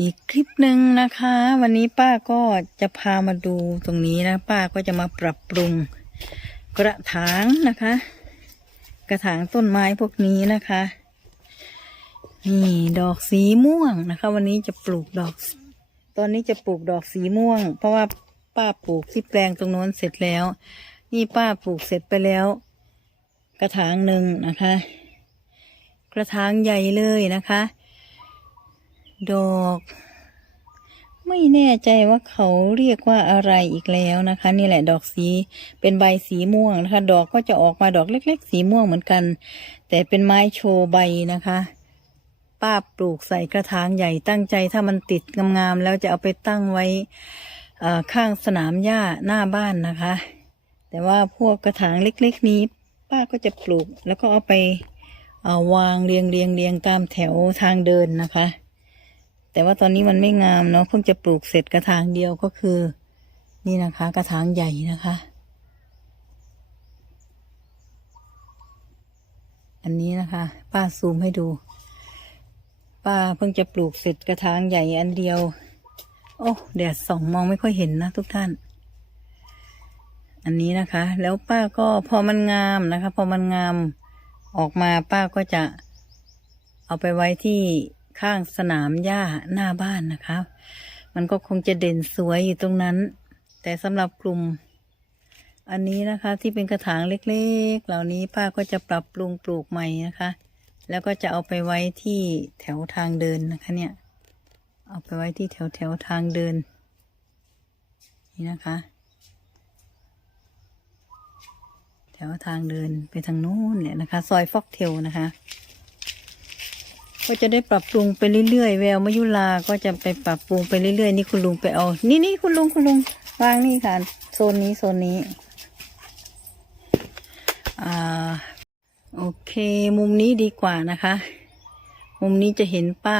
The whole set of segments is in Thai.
อีกคลิปหนึ่งนะคะ วันนี้ป้าก็จะพามาดูตรงนี้นะ ป้าก็จะมาปรับปรุงกระถางนะคะ กระถางต้นไม้พวกนี้นะคะนี่ดอกสีม่วงนะคะ วันนี้จะปลูกดอก ตอนนี้จะปลูกดอกสีม่วง เพราะว่าป้าปลูกที่แปลงตรงโน้นเสร็จแล้ว นี่ป้าปลูกเสร็จไปแล้ว กระถางหนึ่งนะคะ กระถางใหญ่เลยนะคะ ดอก ไม่แน่ใจว่าเขาเรียกว่าอะไรอีกแล้วนะคะ นี่แหละดอกสีเป็นใบสีม่วงนะคะ ดอกก็จะออกมาดอกเล็ก ๆ สีม่วงเหมือนกัน แต่เป็นไม้โชว์ใบนะคะป้าปลูกใส่กระถางใหญ่ตั้งใจถ้ามันติดงามๆแล้วจะเอาไปตั้งไว้ข้างสนามหญ้าหน้าบ้านนะคะ แต่ว่าพวกกระถางเล็ก ๆ นี้ ป้าก็จะปลูกแล้วก็เอาไปาวางเรียงเรียงเรียงตามแถวทางเดินนะคะ แต่ว่าตอนนี้มันไม่งามเนาะเพิ่งจะปลูกเสร็จกระถางเดียวก็คือ นี่นะคะ กระถางใหญ่นะคะ อันนี้นะคะ ป้าซูมให้ดู ป้าเพิ่งจะปลูกเสร็จกระถางใหญ่อันเดียว โอ้แดดส่องมองไม่ค่อยเห็นนะทุกท่าน อันนี้นะคะ แล้วป้าก็พอมันงามนะคะ พอมันงามออกมาป้าก็จะเอาไปไว้ที่ ข้างสนามหญ้าหน้าบ้านนะคะ มันก็คงจะเด่นสวยอยู่ตรงนั้น แต่สำหรับกลุ่ม อันนี้นะคะที่เป็นกระถางเล็กๆ เหล่านี้ป้าก็จะปรับปรุงปลูกใหม่นะคะ แล้วก็จะเอาไปไว้ที่แถวทางเดินนะคะเนี่ย เอาไปไว้ที่แถวแถวทางเดิน นี่นะคะแถวทางเดินไปทางโน้นเนี่ยนะคะ ซอยฟอกเทลนะคะ ก็จะได้ปรับปรุงไปเรื่อยๆ แววมายุลาก็จะไปปรับปรุงไปเรื่อยๆ นี่คุณลุงไปเอา นี่นี่คุณลุงคุณลุงวางนี่ค่ะ โซนนี้โซนนี้ อ่า โอเค มุมนี้ดีกว่านะคะ มุมนี้จะเห็นป้า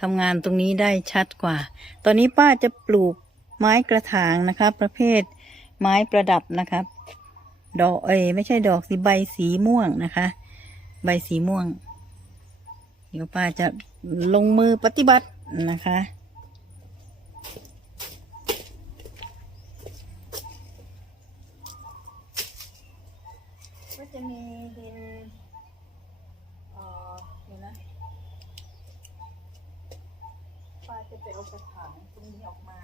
ทำงานตรงนี้ได้ชัดกว่า ตอนนี้ป้าจะปลูกไม้กระถางนะคะ ประเภทไม้ประดับนะคะดอกเอ้ไม่ใช่ดอกสีใบสีม่วงนะคะ ใบสีม่วง เดี๋ยวป้าจะลงมือปฏิบัตินะคะ ก็จะมีดินเอ่อเดี๋ยวนะป้าจะไปเอากระถางตรงนี้ออกมา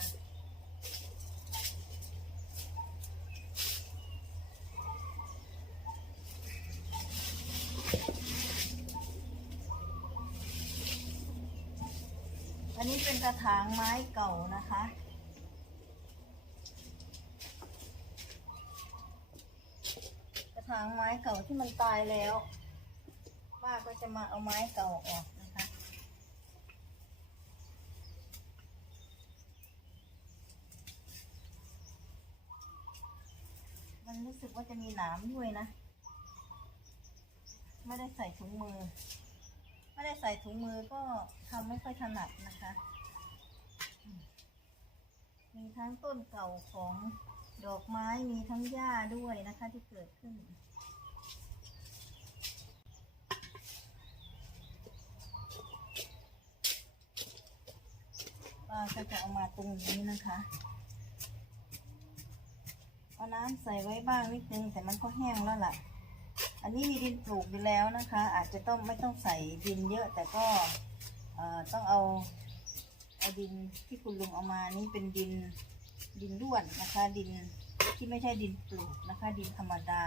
นี้เป็นกระถางไม้เก่านะคะ กระถางไม้เก่าที่มันตายแล้วป้าก็จะมาเอาไม้เก่าออกนะคะมันรู้สึกว่าจะมีหนามด้วยนะ ไม่ได้ใส่ถุงมือ ไม่ได้ใส่ถุงมือก็ทำไม่ค่อยถนัดนะคะ มีทั้งต้นเก่าของดอกไม้มีทั้งหญ้าด้วยนะคะที่เกิดขึ้นป้าก็จะเอามาตรงนี้นะคะเอาน้ำใส่ไว้บ้างนิดนึงแต่มันก็แห้งแล้วล่ะ อันนี้มีดินปลูกอยู่แล้วนะคะ อาจจะต้องไม่ต้องใส่ดินเยอะ แต่ก็ต้องเอาเอาดินที่คุณลุงเอามานี่เป็นดินดินร่วนนะคะ ดินที่ไม่ใช่ดินปลูกนะคะ ดินธรรมดา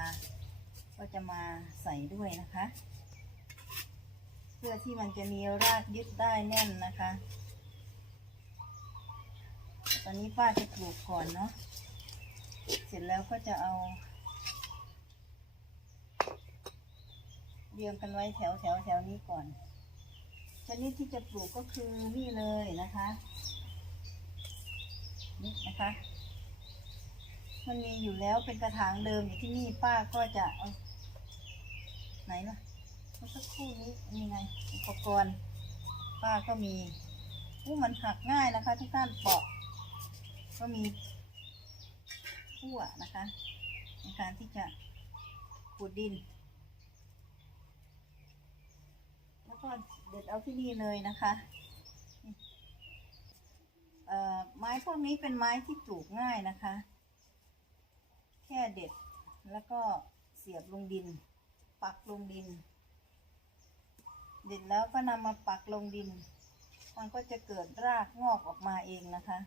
ก็จะมาใส่ด้วยนะคะ เพื่อที่มันจะมีรากยึดได้แน่นนะคะ ตอนนี้ป้าจะปลูกก่อนเนาะเสร็จแล้วก็จะเอา เรียงกันไว้แถวแถวแถวนี้ก่อนชนิดที่จะปลูกก็คือนี่เลยนะคะนี่นะคะ มันมีอยู่แล้วเป็นกระถางเดิมอยู่ที่นี่ป้าก็จะเอาไหนล่ะมื่อสักครู่นี้นี่ไงอุปกรณ์ ป้าก็มีอู้มันหักง่ายนะคะ ทุกท่านปอกก็มีขั้วนะคะ ในการที่จะขุดดิน แล้ว ก็เด็ดเอาที่นี่เลยนะคะไม้พวกนี้เป็นไม้ที่ปลูกง่ายนะคะ แค่เด็ดแล้วก็เสียบลงดิน ปักลงดิน เด็ดแล้วก็นำมาปักลงดิน มันก็จะเกิดรากงอกออกมาเองนะคะ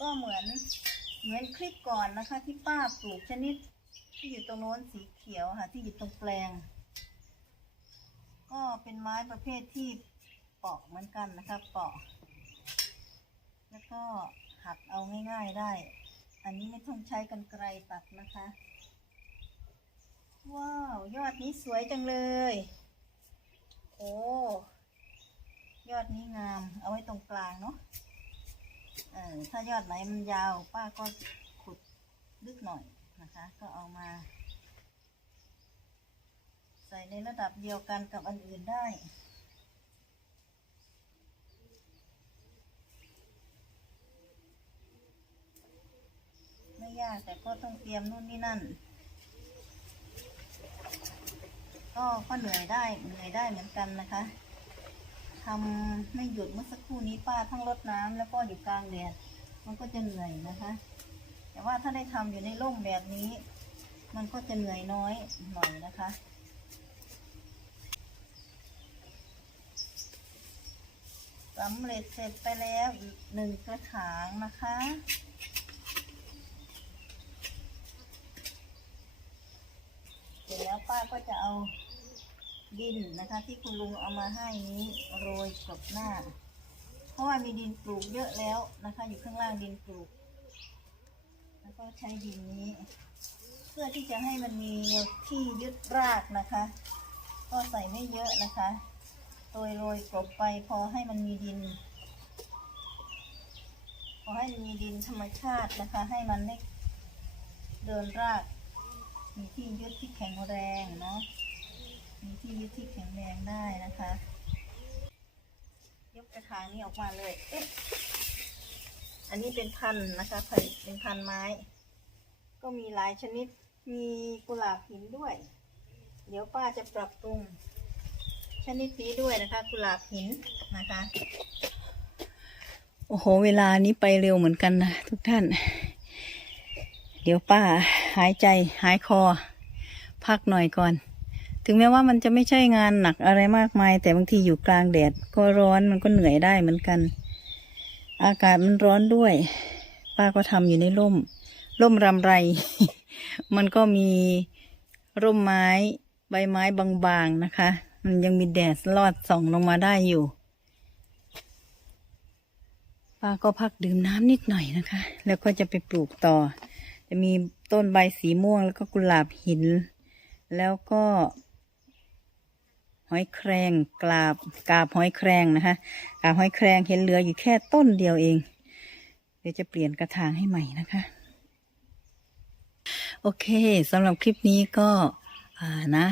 ก็เหมือนเหมือนคลิปก่อนนะคะ ที่ป้าปลูกชนิดที่อยู่ตรงโน้นสีเขียวค่ะ ที่อยู่ตรงแปลง ก็เป็นไม้ประเภทที่เปาะเหมือนกันนะคะเปาะ แล้วก็หักเอาง่ายๆได้ อันนี้ไม่ต้องใช้กันไกรตัดนะคะ ว้าว ยอดนี้สวยจังเลย โอ้ ยอดนี้งาม เอาไว้ตรงกลางเนาะเออถ้ายอดไหนมันยาว ป้าก็ขุดลึกหน่อยนะคะ ก็เอามา ใส่ในระดับเดียวกันกับอันอื่นได้ ไม่ยากแต่ก็ต้องเตรียมนู่นนี่นั่น ก็ก็เหนื่อยได้เหนื่อยได้เหมือนกันนะคะทำไม่หยุดเมื่อสักครู่นี้ป้าทั้งรดน้ำแล้วก็อยู่กลางแดดมันก็จะเหนื่อยนะคะ แต่ว่าถ้าได้ทำอยู่ในร่มแบบนี้ มันก็จะเหนื่อยน้อยหน่อยนะคะ สำเร็จเสร็จไปแล้วอีกหนึ่งกระถางนะคะ เสร็จแล้วป้าก็จะเอาดินนะคะ ที่คุณลุงเอามาให้นี้โรยกลบหน้า เพราะว่ามีดินปลูกเยอะแล้วนะคะ อยู่ข้างล่างดินปลูก แล้วก็ใช้ดินนี้ เพื่อที่จะให้มันมีที่ยึดรากนะคะ ก็ใส่ไม่เยอะนะคะ โรยโรยกลบไปพอให้มันมีดิน พอให้มันมีดินธรรมชาตินะคะ ให้มันได้เดินราก มีที่ยึดที่แข็งแรงเนาะมีที่ยึดที่แข็งแรงได้นะคะ ยกกระถางนี้ออกมาเลยเอ๊ะอันนี้เป็นพันนะคะเป็นพันไม้ ก็มีหลายชนิดมีกุหลาบหินด้วย เดี๋ยวป้าจะปรับปรุง นิดนี้ด้วยนะคะ กุหลาบหินนะคะ โอ้โห เวลานี้ไปเร็วเหมือนกันนะทุกท่าน เดี๋ยวป้าหายใจหายคอ พักหน่อยก่อน ถึงแม้ว่ามันจะไม่ใช่งานหนักอะไรมากมาย แต่บางทีอยู่กลางแดด ก็ร้อนมันก็เหนื่อยได้เหมือนกัน อากาศมันร้อนด้วย ป้าก็ทำอยู่ในร่ม ร่มรำไร มันก็มีร่มไม้ใบไม้บางๆนะคะ มันยังมีแดดลอดส่องลงมาได้อยู่ ป้าก็พักดื่มน้ำนิดหน่อยนะคะ แล้วก็จะไปปลูกต่อ จะมีต้นใบสีม่วงแล้วก็กุหลาบหิน แล้วก็หอยแครงกราบกาบหอยแครงนะคะกาบหอยแครงเห็นเหลืออยู่แค่ต้นเดียวเอง เดี๋ยวจะเปลี่ยนกระถางให้ใหม่นะคะ โอเคสำหรับคลิปนี้ก็อ่านะ